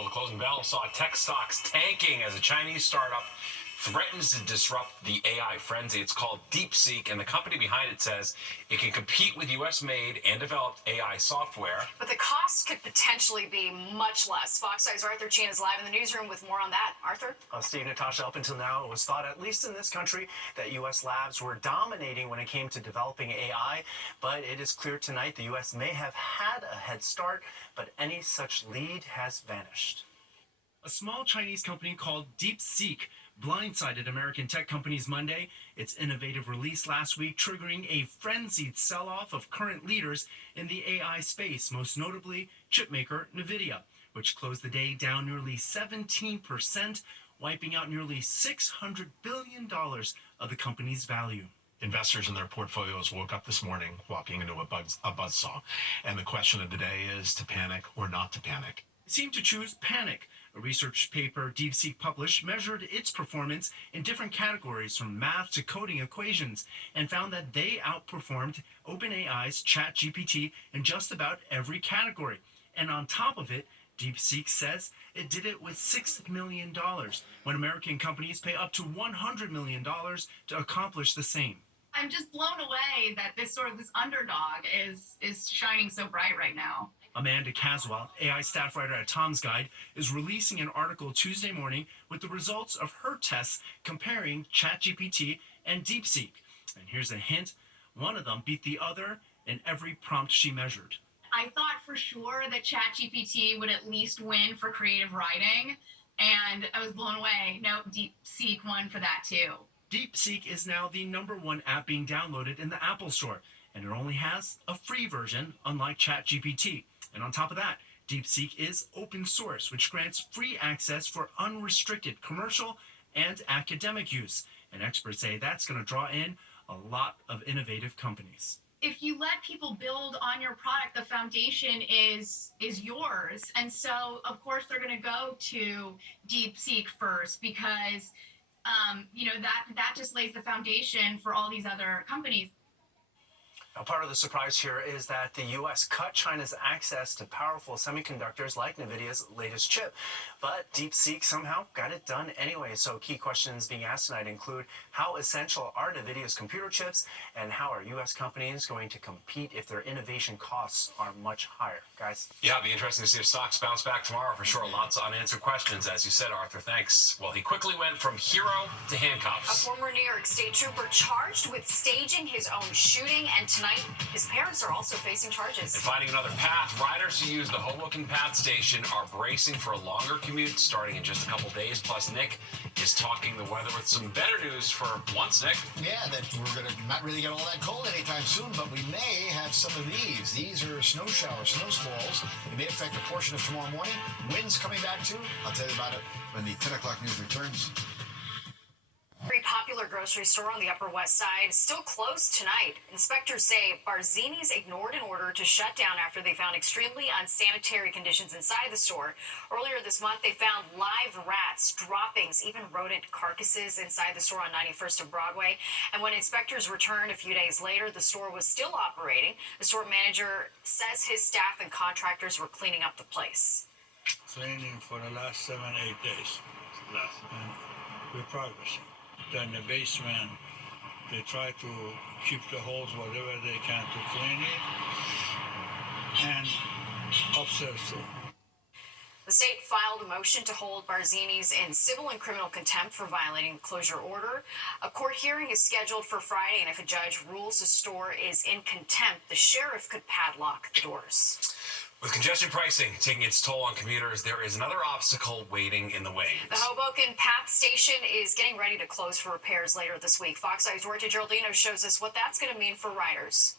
Well, the closing bell saw tech stocks tanking as a Chinese startup threatens to disrupt the AI frenzy. It's called DeepSeek, and the company behind it says it can compete with U.S.-made and developed AI software. But the cost could potentially be much less. Fox Eye's Arthur Chien is live in the newsroom with more on that. Arthur? Steve, Natasha, up until now, it was thought, at least in this country, that U.S. labs were dominating when it came to developing AI. But it is clear tonight the U.S. may have had a head start, but any such lead has vanished. A small Chinese company called DeepSeek blindsided American tech companies Monday. Its innovative release last week triggering a frenzied sell-off of current leaders in the AI space, most notably chipmaker NVIDIA, which closed the day down nearly 17%, wiping out nearly $600 billion of the company's value. Investors in their portfolios woke up this morning walking into a buzzsaw, and the question of the day is to panic or not to panic. They seem to choose panic. A research paper DeepSeek published measured its performance in different categories from math to coding equations and found that they outperformed OpenAI's ChatGPT in just about every category. And on top of it, DeepSeek says it did it with $6 million, when American companies pay up to $100 million to accomplish the same. I'm just blown away that this underdog is shining so bright right now. Amanda Caswell, AI staff writer at Tom's Guide, is releasing an article Tuesday morning with the results of her tests comparing ChatGPT and DeepSeek. And here's a hint, one of them beat the other in every prompt she measured. I thought for sure that ChatGPT would at least win for creative writing, and I was blown away. No, DeepSeek won for that too. DeepSeek is now the #1 app being downloaded in the Apple Store, and it only has a free version, unlike ChatGPT. And on top of that, DeepSeek is open source, which grants free access for unrestricted commercial and academic use. And experts say that's going to draw in a lot of innovative companies. If you let people build on your product, the foundation is yours. And so, of course, they're going to go to DeepSeek first because, that just lays the foundation for all these other companies. Now, part of the surprise here is that the U.S. cut China's access to powerful semiconductors like NVIDIA's latest chip. But DeepSeek somehow got it done anyway. So key questions being asked tonight include how essential are NVIDIA's computer chips and how are U.S. companies going to compete if their innovation costs are much higher? Guys? Yeah, it'll be interesting to see if stocks bounce back tomorrow for sure. Lots of unanswered questions, as you said, Arthur. Thanks. Well, he quickly went from hero to handcuffs. A former New York State trooper charged with staging his own shooting, and tonight his parents are also facing charges. And finding another path, riders who use the Hoboken Path Station are bracing for a longer commute starting in just a couple days. Plus, Nick is talking the weather with some better news for once, Nick. Yeah, that we're going to not really get all that cold anytime soon, but we may have some of these. These are snow showers, snow squalls. It may affect a portion of tomorrow morning. Winds coming back too. I'll tell you about it when the 10 o'clock news returns. Very popular grocery store on the Upper West Side still closed tonight. Inspectors say Barzini's ignored an order to shut down after they found extremely unsanitary conditions inside the store. Earlier this month, they found live rats, droppings, even rodent carcasses inside the store on 91st and Broadway. And when inspectors returned a few days later, the store was still operating. The store manager says his staff and contractors were cleaning up the place. Cleaning for the last 7-8 days. And we're progressing. Then the basement, they try to keep the holes whatever they can to clean it. And upstairs too. The state filed a motion to hold Barzini's in civil and criminal contempt for violating the closure order. A court hearing is scheduled for Friday, and if a judge rules the store is in contempt, the sheriff could padlock the doors. With congestion pricing taking its toll on commuters, there is another obstacle waiting in the wings. The Hoboken Path Station is getting ready to close for repairs later this week. Fox Eye's Roy Geraldino shows us what that's going to mean for riders.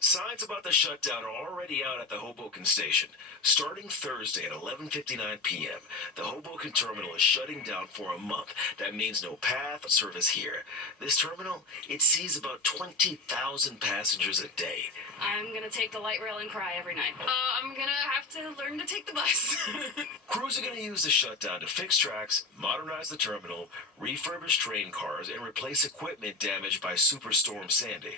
Signs about the shutdown are already out at the Hoboken station. Starting Thursday at 11:59 p.m., the Hoboken terminal is shutting down for a month. That means no path service here. This terminal, it sees about 20,000 passengers a day. I'm going to take the light rail and cry every night. I'm going to have to learn to take the bus. Crews are going to use the shutdown to fix tracks, modernize the terminal, refurbish train cars, and replace equipment damaged by Superstorm Sandy.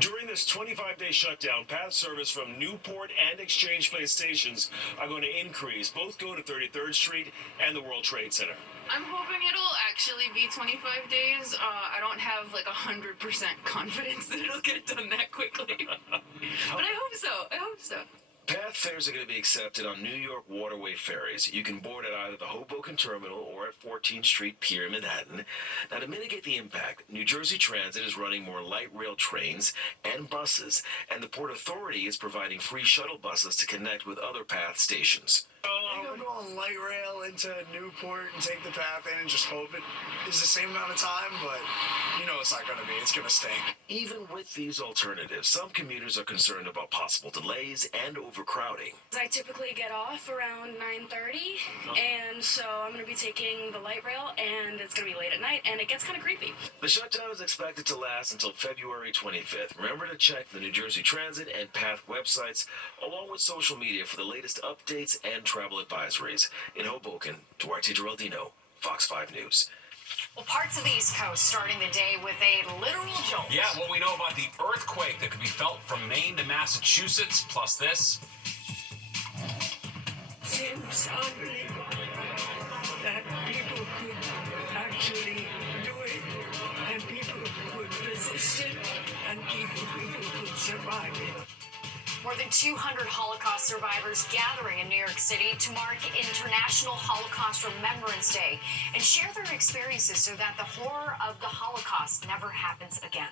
During this 25 5-day shutdown, path service from Newport and Exchange Place stations are going to increase. Both go to 33rd Street and the World Trade Center. I'm hoping it'll actually be 25 days. I don't have like 100% confidence that it'll get done that quickly. But I hope so. I hope so. Path fares are going to be accepted on New York waterway ferries. You can board at either the Hoboken Terminal or at 14th Street Pier in Manhattan. Now, to mitigate the impact, New Jersey Transit is running more light rail trains and buses, and the Port Authority is providing free shuttle buses to connect with other Path stations. I'm go on light rail into Newport and take the path in and just hope it is the same amount of time, but you know it's not going to be. It's going to stink. Even with these alternatives, some commuters are concerned about possible delays and overcrowding. I typically get off around 9:30, and so I'm going to be taking the light rail, and it's going to be late at night, and it gets kind of creepy. The shutdown is expected to last until February 25th. Remember to check the New Jersey Transit and Path websites, along with social media for the latest updates and travel advisories. In Hoboken, Duarte Geraldino, Fox 5 News. Well, parts of the East Coast starting the day with a literal jolt. Yeah, what we know about the earthquake that could be felt from Maine to Massachusetts, plus this. Seems unbelievable that people could actually do it, and people could resist it, and people could survive it. More than 200 Holocaust survivors gathering in New York City to mark International Holocaust Remembrance Day and share their experiences so that the horror of the Holocaust never happens again.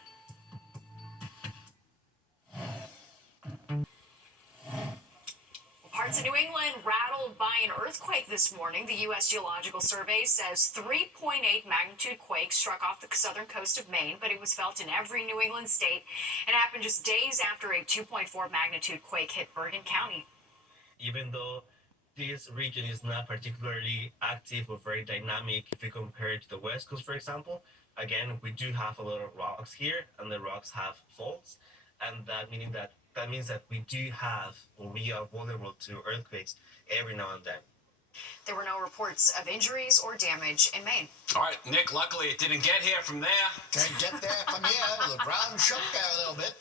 Parts of New England rattled by an earthquake this morning. The U.S. Geological Survey says 3.8 magnitude quake struck off the southern coast of Maine, but it was felt in every New England state. It happened just days after a 2.4 magnitude quake hit Bergen County. Even though this region is not particularly active or very dynamic, if you compare it to the West Coast, for example, again, we do have a lot of rocks here, and the rocks have faults, and that means that we do have, or we are vulnerable to earthquakes every now and then. There were no reports of injuries or damage in Maine. All right, Nick, luckily it didn't get here from there. Can't get there from here. The ground shook there a little bit.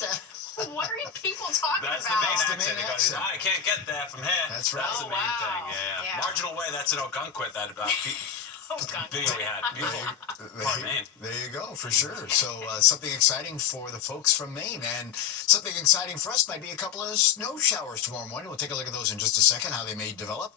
What are you people talking That's about? the main accent. I can't get there from here. That's right. That's the main thing, yeah. Marginal way, that's an Ogunquit, that video we had. There you go, for sure. So something exciting for the folks from Maine, and something exciting for us might be a couple of snow showers tomorrow morning. We'll take a look at those in just a second, how they may develop.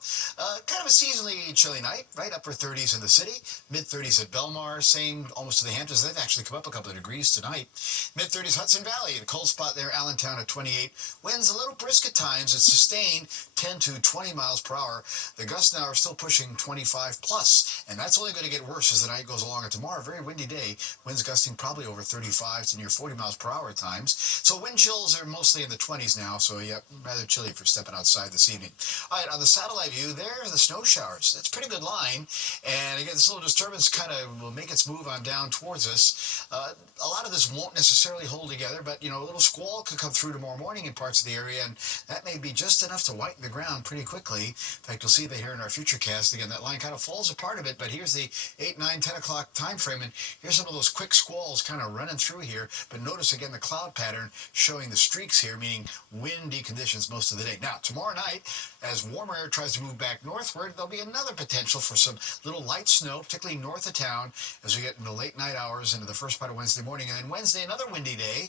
Kind of a seasonally chilly night, right? Upper 30s in the city, mid-30s at Belmar, same almost to the Hamptons. They've actually come up a couple of degrees tonight. Mid-30s Hudson Valley, the cold spot there, Allentown at 28. Winds a little brisk at times. It's sustained 10 to 20 miles per hour. The gusts now are still pushing 25 plus, and that's only going to get worse as the night goes along. And tomorrow, a very windy day, winds gusting probably over 35 to near 40 miles per hour at times. So wind chills are mostly in the 20s now, so yeah, rather chilly for stepping outside this evening. All right, on the satellite view, there are the snow showers. That's a pretty good line, and again, this little disturbance kind of will make its move on down towards us. A lot of this won't necessarily hold together, but you know, a little squall could come through tomorrow morning in parts of the area, and that may be just enough to whiten the ground pretty quickly. In fact, you'll see that here in our future cast. Again, that line kind of falls apart a bit, but here's the 8, 9, 10 o'clock time frame, and here's some of those quick squalls kind of running through here. But notice again the cloud pattern showing the streaks here, meaning windy conditions most of the day. Now, tomorrow night, as warmer air tries to move back northward, there'll be another potential for some little light snow, particularly north of town, as we get into late night hours into the first part of Wednesday morning. And then Wednesday, another windy day,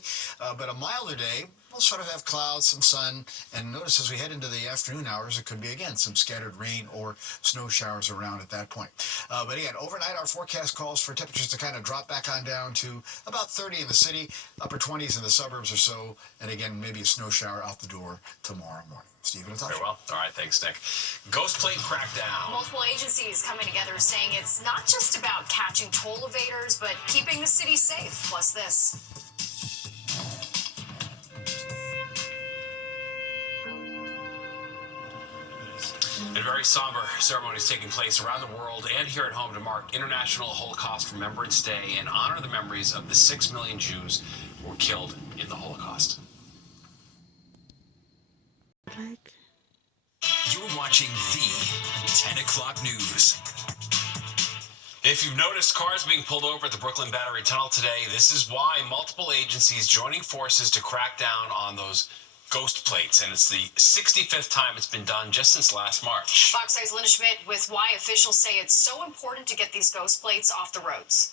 but a milder day. We'll sort of have clouds, some sun, and notice as we head into the afternoon hours, it could be, again, some scattered rain or snow showers around at that point. But again, overnight, our forecast calls for temperatures to kind of drop back on down to about 30 in the city, upper 20s in the suburbs or so, and again, maybe a snow shower out the door tomorrow morning. Stephen, it's Very well. All right, thanks, Nick. Ghost plane crackdown. Multiple agencies coming together saying it's not just about catching toll evaders, but keeping the city safe. Plus this. And very somber ceremonies taking place around the world and here at home to mark International Holocaust Remembrance Day and honor the memories of the 6 million Jews who were killed in the Holocaust. You're watching the 10 o'clock news. If you've noticed cars being pulled over at the Brooklyn Battery Tunnel today, this is why multiple agencies joining forces to crack down on those ghost plates, and it's the 65th time it's been done just since last March. Fox 5's Linda Schmidt with why officials say it's so important to get these ghost plates off the roads.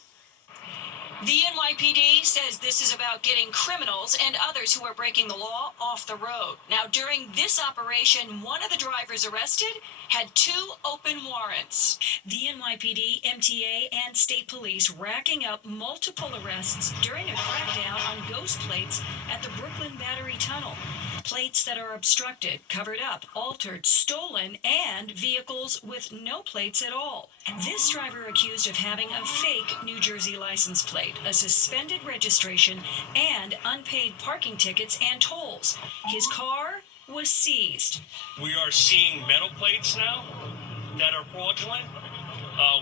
The NYPD says this is about getting criminals and others who are breaking the law off the road. Now, during this operation, one of the drivers arrested had 2 open warrants. The NYPD, MTA, and state police racking up multiple arrests during a crackdown on ghost plates at the Brooklyn Battery Tunnel. Plates that are obstructed, covered up, altered, stolen, and vehicles with no plates at all. This driver accused of having a fake New Jersey license plate, a suspended registration, and unpaid parking tickets and tolls. His car was seized. We are seeing metal plates now that are fraudulent,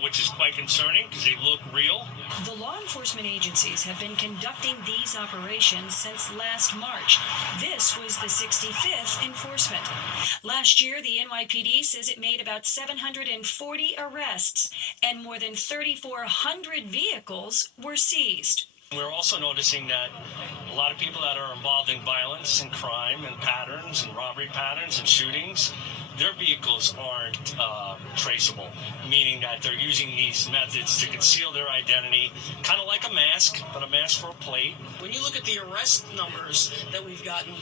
which is quite concerning because they look real. The law enforcement agencies have been conducting these operations since last March. This was the 65th enforcement. Last year, the NYPD says it made about 740 arrests and more than 3,400 vehicles were seized. We're also noticing that a lot of people that are involved in violence and crime and patterns and robbery patterns and shootings, their vehicles aren't traceable, meaning that they're using these methods to conceal their identity, kind of like a mask, but a mask for a plate. When you look at the arrest numbers that we've gotten,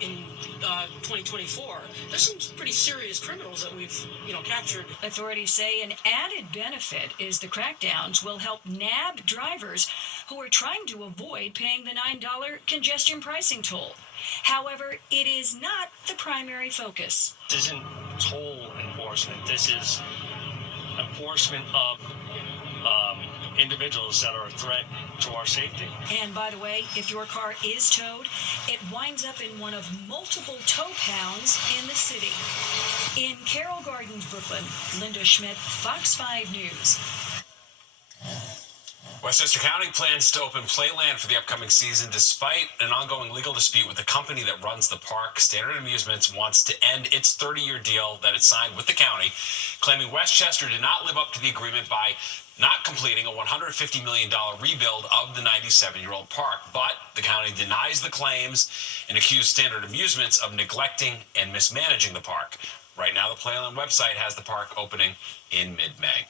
in 2024, there's some pretty serious criminals that we've, captured. Authorities say an added benefit is the crackdowns will help nab drivers who are trying to avoid paying the $9 congestion pricing toll. However, it is not the primary focus. This isn't toll enforcement. This is enforcement of individuals that are a threat to our safety. And by the way, if your car is towed, it winds up in one of multiple tow pounds in the city. In Carroll Gardens, Brooklyn, Linda Schmidt, Fox 5 News. Westchester County plans to open Playland for the upcoming season despite an ongoing legal dispute with the company that runs the park. Standard Amusements wants to end its 30-year deal that it signed with the county, claiming Westchester did not live up to the agreement by not completing a $150 million rebuild of the 97-year-old park. But the county denies the claims and accused Standard Amusements of neglecting and mismanaging the park. Right now, the Playland website has the park opening in mid-May.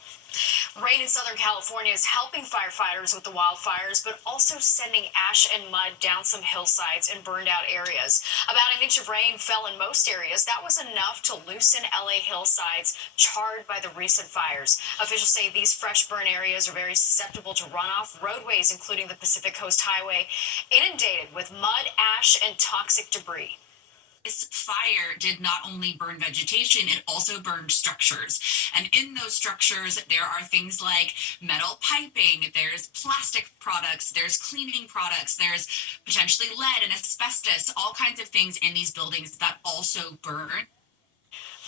Rain in Southern California is helping firefighters with the wildfires, but also sending ash and mud down some hillsides in burned out areas. About an inch of rain fell in most areas. That was enough to loosen LA hillsides charred by the recent fires. Officials say these fresh burn areas are very susceptible to runoff. Roadways, including the Pacific Coast Highway, inundated with mud, ash, and toxic debris. This fire did not only burn vegetation, it also burned structures. And in those structures, there are things like metal piping, there's plastic products, there's cleaning products, there's potentially lead and asbestos, all kinds of things in these buildings that also burn.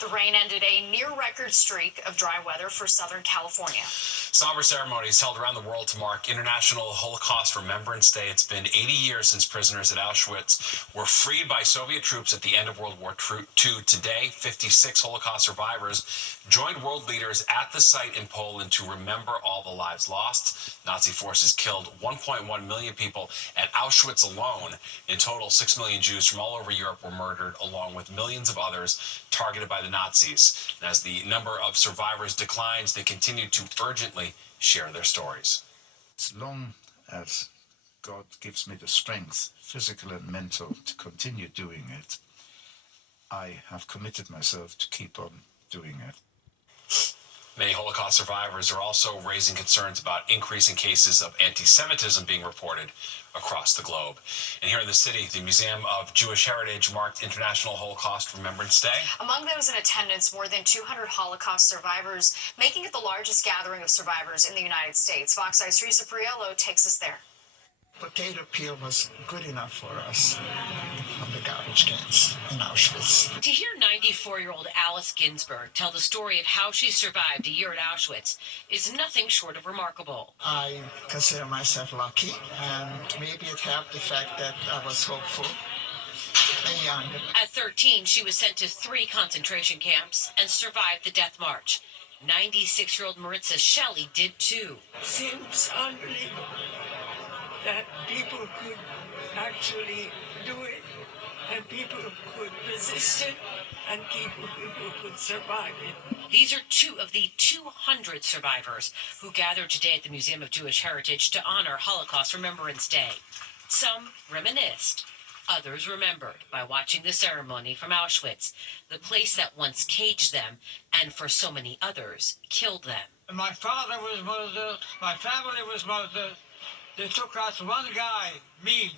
The rain ended a near-record streak of dry weather for Southern California. Somber ceremonies held around the world to mark International Holocaust Remembrance Day. It's been 80 years since prisoners at Auschwitz were freed by Soviet troops at the end of World War II. Today, 56 Holocaust survivors joined world leaders at the site in Poland to remember all the lives lost. Nazi forces killed 1.1 million people at Auschwitz alone. In total, 6 million Jews from all over Europe were murdered, along with millions of others targeted by the Nazis. And as the number of survivors declines, they continue to urgently share their stories. As long as God gives me the strength, physical and mental, to continue doing it, I have committed myself to keep on doing it. Many Holocaust survivors are also raising concerns about increasing cases of anti-Semitism being reported across the globe. And here in the city, the Museum of Jewish Heritage marked International Holocaust Remembrance Day. Among those in attendance, more than 200 Holocaust survivors, making it the largest gathering of survivors in the United States. Fox 5's Teresa Priello takes us there. Potato peel was good enough for us on the garbage cans in Auschwitz. To hear 94-year-old Alice Ginsberg tell the story of how she survived a year at Auschwitz is nothing short of remarkable. I consider myself lucky, and maybe it helped the fact that I was hopeful and young. At 13, she was sent to 3 concentration camps and survived the death march. 96-year-old Maritza Shelley did too. Seems unbelievable that people could actually do it and people could resist it and people could survive it. These are two of the 200 survivors who gathered today at the Museum of Jewish Heritage to honor Holocaust Remembrance Day. Some reminisced, others remembered by watching the ceremony from Auschwitz, the place that once caged them and for so many others killed them. My father was murdered. My family was murdered. They took out one guy, me.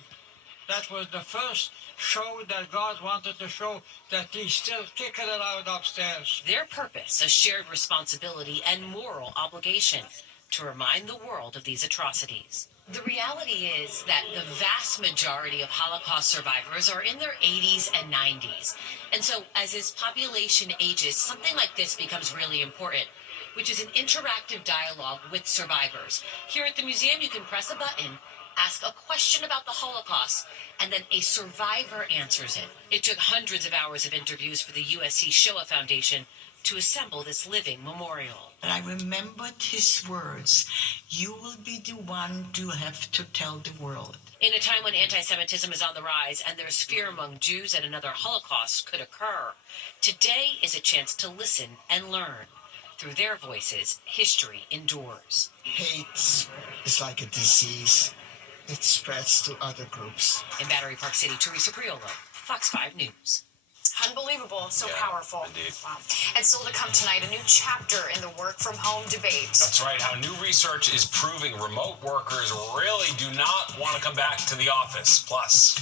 That was the first show that God wanted to show that he's still kicking it out upstairs. Their purpose, a shared responsibility and moral obligation to remind the world of these atrocities. The reality is that the vast majority of Holocaust survivors are in their 80s and 90s. And so as this population ages, something like this becomes really important, which is an interactive dialogue with survivors. Here at the museum, you can press a button, ask a question about the Holocaust, and then a survivor answers it. It took hundreds of hours of interviews for the USC Shoah Foundation to assemble this living memorial. And I remembered his words, "You will be the one to have to tell the world." In a time when anti-Semitism is on the rise and there's fear among Jews that another Holocaust could occur, today is a chance to listen and learn. Through their voices, history endures. Hate is like a disease. It spreads to other groups. In Battery Park City, Teresa Priolo, Fox 5 News. Unbelievable, so powerful. Indeed. Wow. And still to come tonight, a new chapter in the work from home debate. That's right. How new research is proving remote workers really do not want to come back to the office. Plus.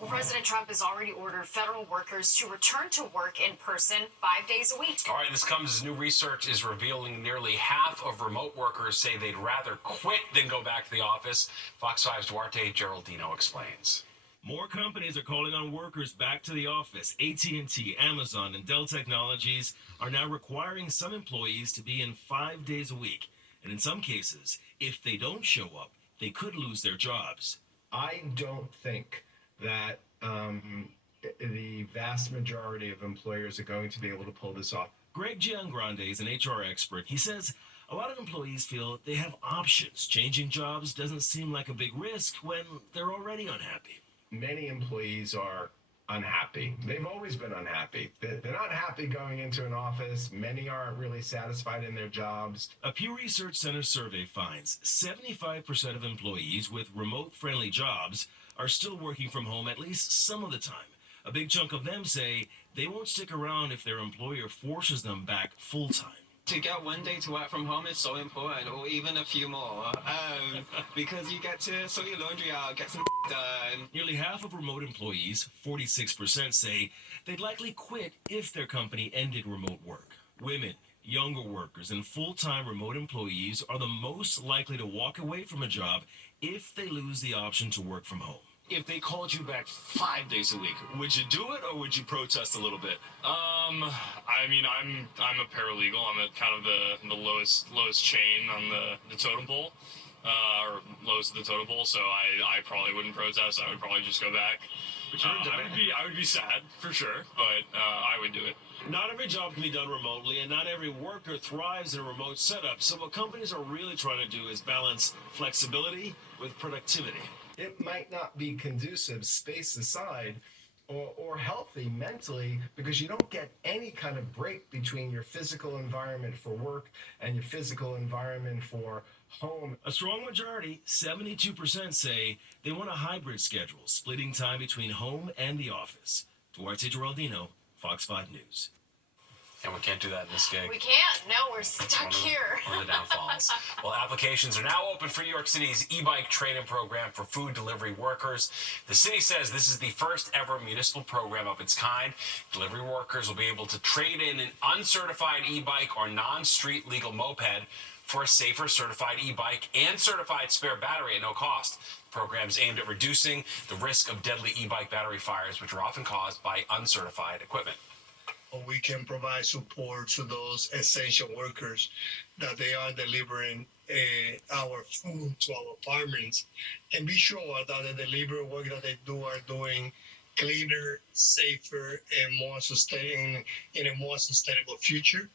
Well, President Trump has already ordered federal workers to return to work in person 5 days a week. All right, this comes as new research is revealing nearly half of remote workers say they'd rather quit than go back to the office. Fox 5's Duarte Geraldino explains. More companies are calling on workers back to the office. AT&T, Amazon, and Dell Technologies are now requiring some employees to be in 5 days a week. And in some cases, if they don't show up, they could lose their jobs. I don't think that the vast majority of employers are going to be able to pull this off. Greg Giangrande is an HR expert. He says a lot of employees feel they have options. Changing jobs doesn't seem like a big risk when they're already unhappy. Many employees are unhappy. They've always been unhappy. They're not happy going into an office. Many aren't really satisfied in their jobs. A Pew Research Center survey finds 75% of employees with remote-friendly jobs are still working from home at least some of the time. A big chunk of them say they won't stick around if their employer forces them back full-time. To get one day to work from home is so important, or even a few more, because you get to sort your laundry out, get some done. Nearly half of remote employees, 46%, say they'd likely quit if their company ended remote work. Women, younger workers, and full-time remote employees are the most likely to walk away from a job if they lose the option to work from home. If they called you back 5 days a week, would you do it or would you protest a little bit? I mean, I'm a paralegal. I'm at kind of the lowest chain on the totem pole, or lowest of the totem pole. So I probably wouldn't protest. I would probably just go back. I would be sad for sure, but I would do it. Not every job can be done remotely, and not every worker thrives in a remote setup. So what companies are really trying to do is balance flexibility with productivity. It might not be conducive, space aside, or healthy mentally, because you don't get any kind of break between your physical environment for work and your physical environment for home. A strong majority, 72%, say they want a hybrid schedule, splitting time between home and the office. Duarte Geraldino, Fox 5 News. And we can't do that in this gig. We can't. No, we're stuck here. One of the downfalls. Well, applications are now open for New York City's e-bike trade-in program for food delivery workers. The city says this is the first ever municipal program of its kind. Delivery workers will be able to trade in an uncertified e-bike or non-street legal moped for a safer certified e-bike and certified spare battery at no cost. The program is aimed at reducing the risk of deadly e-bike battery fires, which are often caused by uncertified equipment. We can provide support to those essential workers that they are delivering our food to our apartments, and be sure that the delivery work that they do are doing cleaner, safer, and more in a more sustainable future.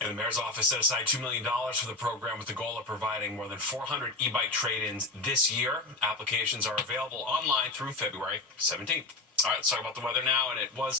And the mayor's office set aside $2 million for the program with the goal of providing more than 400 e-bike trade-ins this year. Applications are available online through February 17th. All right, let's talk about the weather now. And it was